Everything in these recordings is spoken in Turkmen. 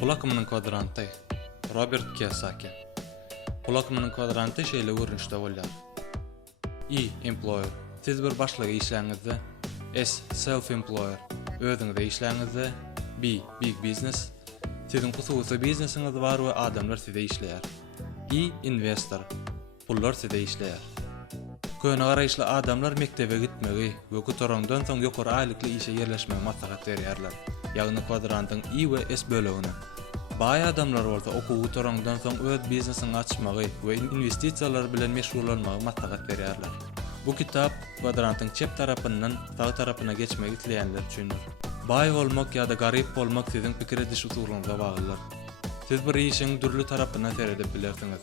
Pul akymynyň kwadranty Robert Kiyosaki. Pul akymynyň kwadranty şeýle görünüşde bolýar. E. Employer. Siz bir başlygy işläňizde. S. Self-employer. Özüňizde işläňizde. B. Big business. Siziň hususy biznesiniz bar we adamlar size işleýär. E. Investor. Pullar size işleýär. Köne garaýşly adamlar mektebe gitmegi we götereňden soň ýokary aýlykly işe ýerleşmegi maslahat berýärler. Ýagny kwadrantyň E we S bölegine. Baý adamlar bolsa okuw götereňden soň öz biznesini açmagy we investisiýalar bilen meşgullanmagy maslahat berýärler. Bu kitap kwadrantyň çep tarapyndan sag tarapyna geçmegi isleýänler üçindir. Baý bolmak ýa-da garyp bolmak siziň pikir ediş usulyňyza baglydyr. Siz bir işiň dürli tarapyna seredip bilersiňiz.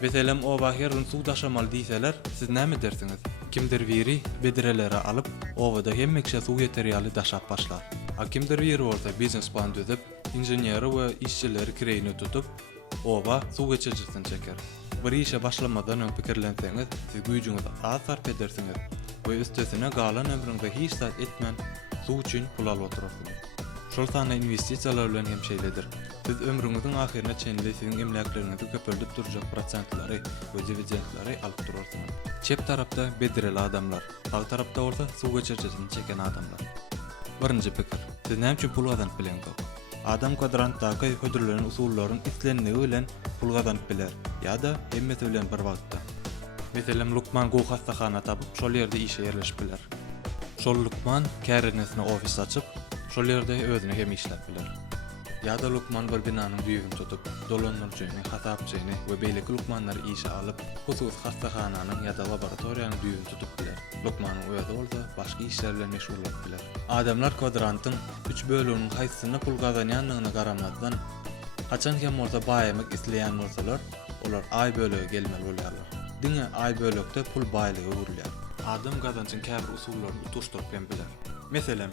Meselem o bahyryn suw daşamaly diýseler, siz näme dersiňiz? Kimdir biri bedirelere alyp, owada hemmekçe suw ýeterýäli daşap başlar. Kimdir biri bolsa biznes plan düzüp, inženýeri we işçileri kireýini tutup, owa suw geçirjisini çeker. Bir işe başlamadan öň pikirlenseňiz, siz güýjüňizi az sarf edersiňiz we üstesine galan ömrüňizde hiç zat etmän suw üçin pul alyp oturarsyňyz. Şol sana investisiýalar bilen hem şeýledir. Siz ömrüňiziň ahyrına çenli siziň emlaklarynızı köpöldüp durjak prosentlary we dividentlary alyp durarsyňyz. Çep tarapda bedireli adamlar, sag tarapda bolsa suw geçirjisini çeken adamlar. Birinji pikir. Siz näme üçin pul gazanyp bileňiz? Adam kwadrantdaky hödürleriň usullaryny islenmegi bilen pul gazanyp biler ýa-da hemmeti bilen bir wagtda. Meselem Lukman gowy hastahana tapup, şol ýerde işe ýerleşip biler. Şol Lukman kärinesine ofis açyp, şol ýerde özüne hem işläp biler. Ýa-da Lukman bir binanyň düýbüni tutup, dolanmajyny, hasapçyny we beýleki Lukmanlary işe alyp, husus hastahananyň ýa-da laboratoriýanyň düýbüni tutup biler. Lukmanyň özi bolsa başga işler bilen meşgul bolup biler. Adamlar kwadrantyň 3 böleginiň haýsysyna pul gazanýanlygyna garamazdan, haçan hem bolsa baýamak isleýän bolsalar, olar aý bölege gelmeli bolýarlar. Diňe aý bölekde pul baýlygy görülýär. Adam gazançyň käbir usullaryny tutuşdyryp biler. Meselem,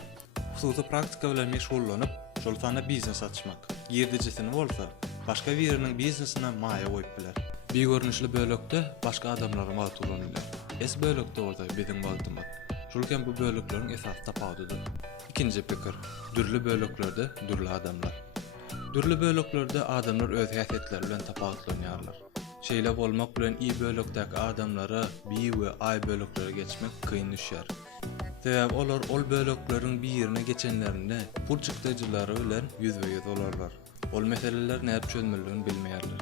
hususy praktika bilen meşgullanyp, şol sana biznes açmak. Ýerdejesini bolsa, başga biriniň biznesine maýa goýup biler. Bir görnüşli bölekde başga adamlara mal tulanýar. Es bölekde bolsa biziň maltymyz. Şolken bu bölekleriň esas tapadydyr. Ikinji pikir. Dürli böleklerde dürli adamlar. Dürli böleklerde adamlar öz häsiýetleri bilen tapatlanýarlar. Şeýle bolmak bilen i bölekdäki adamlara B we A böleklere geçmek kyn düşýär. Sebäp olar ol bölekleriň birine geçenlerinde pul çykdyjylary bilen ýüzbe-ýüz bolarlar. Ol meseleler näp çözülmeliligini bilmeýärler.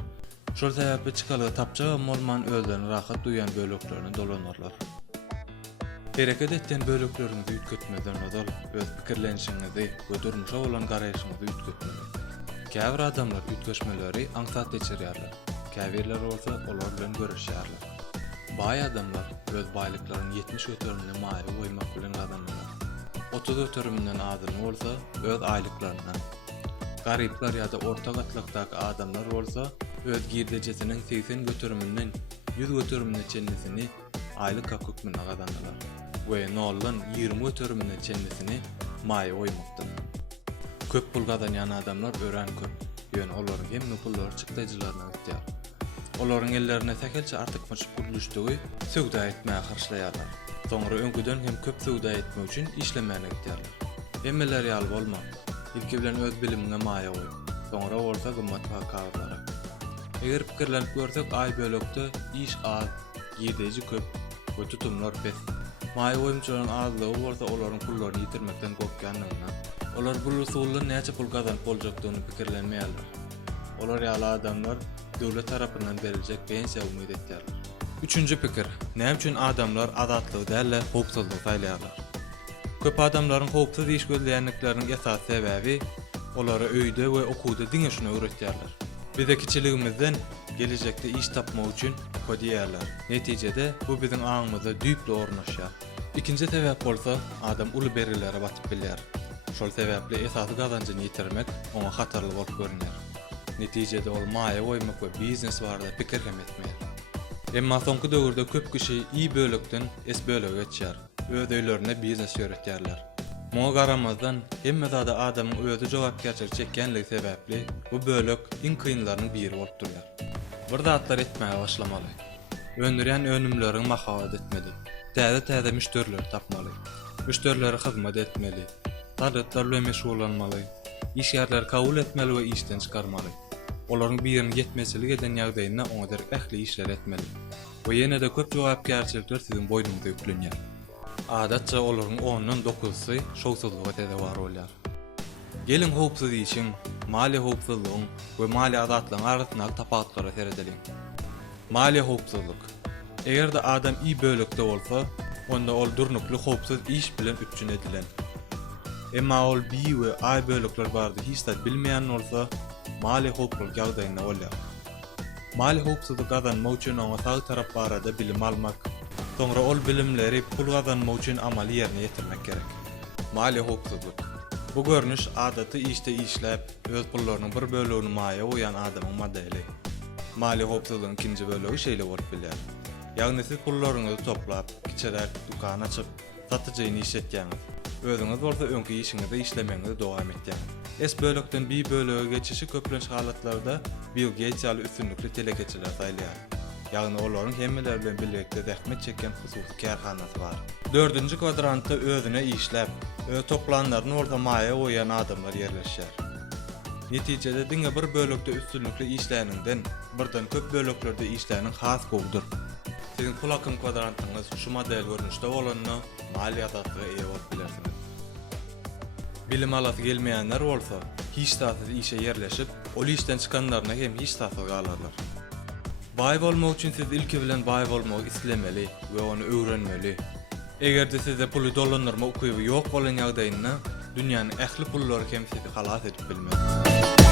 Şol sebäpli çykaly tapça molman özlerini rahat duýan böleklerini dolanarlar. Hereket etden bölekleriňizi üýtgetmeden ozal öz pikirlenişiňizi we durmuşa bolan garaýşyňyzy üýtgetmeli. Käbir adamlar üýtgeşmeleri aňsat geçirýärler. Käbirler bolsa olar bilen görüşýärler. Baý adamlar öz baýlyklaryny 70 ötürümine maýa goýmak bilen gazanýarlar. 30 ötürümden adam bolsa öz aýlyklaryna. Garyplar ýa-da orta gatlykdaky adamlar bolsa öz girdejesiniň 80 ötürümden 100 ötürümine çenlisini aýlyk hakykmyna gazanýarlar. We noldan 20 ötürümine çenlisini maýa goýmakdan. Köp pul gazanýan adamlar ören köp. Ýöne olaryň hemme pullary çykdyjylaryna gitýär. Olaryň ellerine täkelçe artykmaç pul düşdügi söwda etmäge harçlaýarlar. Soňra öňküden hem köp söwda etmek üçin işlemäne gitýärler. Emmeler ýaly bolmak. İlki bilen öz bilimine maýa goýup, soňra bolsa gymmat kagazlara. Eger pikirlenip görsek aý bölekde iş az, ýerdeji köp we tutumlar bes. Maýa goýumçylaryň azlygy bolsa olaryň pullaryny ýitirmekden gorkýanlygyna. Olar bu usulla näçe pul gazanyp boljakdygyny pikirlenmeýärler. Olar ýaly adamlar döwlet tarapyndan beriljek pensiýa umyt etýärler. Üçüncü pikir. Näme üçin adamlar azatlygy däl, howpsuzlygy saýlaýarlar? Köp adamlaryň howpsuz iş gözleýänlikleriniň esas sebäbi olara öýde we okuwda diňeşine öwretýärler. Bize kiçiligimizden gelecekde iş tapmak üçin kodýärler. Netijede bu biziň aňymyzda düýpli ornaşýar. Ikinji sebäp bolsa adam uly berilere batyp bilýär. Şol sebäpli esasy gazanjyny ýitirmek oňa hatarly bolup görünýär. Netijede ol maýa goýmak we biznes barada pikir hem etmeýär. Emma soňky döwürde köp kişi i bölekden S bölege geçýär. Öz öýlerine biznes ýöretýärler. Moňa garamazdan hemme zada adamyň özü jogapkärçilik çekkenligi sebäpli bu bölek iň kynlarynyň biri bolup durýar. Bir zatlar etmäge başlamaly. Öndüren önümleriň mahabat etmeli. Täze müşteriler tapmaly. Müşterilere hyzmat etmeli. Tadatlar bilen meşgullanmaly. işgärler kabul etmeli we işden çykarmaly. Olaryň birini yetmesizlik eden ýagdaýynda oňa derek ähli işler etmeli. We ýene de köp jogapkärçilikler siziň boýnuňyza ýüklenýär. Adatça olaryň 10-dan 9-sy şowsuzlyga tede bar bolýar. Gelin howpsuzlyk için mali howpsuzlygyň we mali azatlygyň arasyndaky tapatlary seredeliň. Mali howpsuzlyk. Eger de adam iyi bölükde bolsa, onda ol durnukly howpsuz iş bilen üçin edilen. Emma ol B we A bölükler bardy hiç de bilmeýän bolsa, mali howpsuzlyk ýagdaýynda bolýar. Mali howpsuzlyk gazanmak üçin oňa sag tarap barada bilim almak, soňra ol bilimleri pul gazanmak üçin amaly ýerine ýetirmek gerek. Mali howpsuzlyk. Bu görnüş adaty işte işläp, öz pullarynyň bir bölügini maýa goýan adamyň modeli. Mali howpsuzlygyň ikinji bölegi şeýle bolup bilýär. Ýagny siz pullaryňyzy toplap, kiçerek dukan açyp, satyjyny iş etýäňiz. Özüňiz bolsa öňki işiňizde işlemeňizi dowam etýäňiz. S bölekden B bölege geçişi köplenç halatlarda Bill Gates ýaly üstünlikli telekeçiler saýlýar. Ýagny olaryň hemmeler bilen birlikde zähmet çeken hususy kärhanasy bar. 4-nji kwadrantda özüne işläp, öz toplanlaryny orta maýa goýan adamlar ýerleşýär. Netijede diňe bir bölekde üstünlikli işläninden birden köp böleklerde işläniň has gowdur. Siziň kulakyn kwadrantyňyz şu model görnüşde bolanyny maliýatly eýe bolup bilersiňiz. Bilim alasy gelmeýänler bolsa, hiç taýsy işe ýerleşip, ol işden çykanlaryna hem hiç taýsy galarlar. Baý bolmak üçin siz ilki bilen baý bolmagy islemeli we onu öwrenmeli. Egerde size puly dolandyrma ukyby ýok bolan ýagdaýynda dünýäniň ähli pullary hem sizi halas edip bilmez.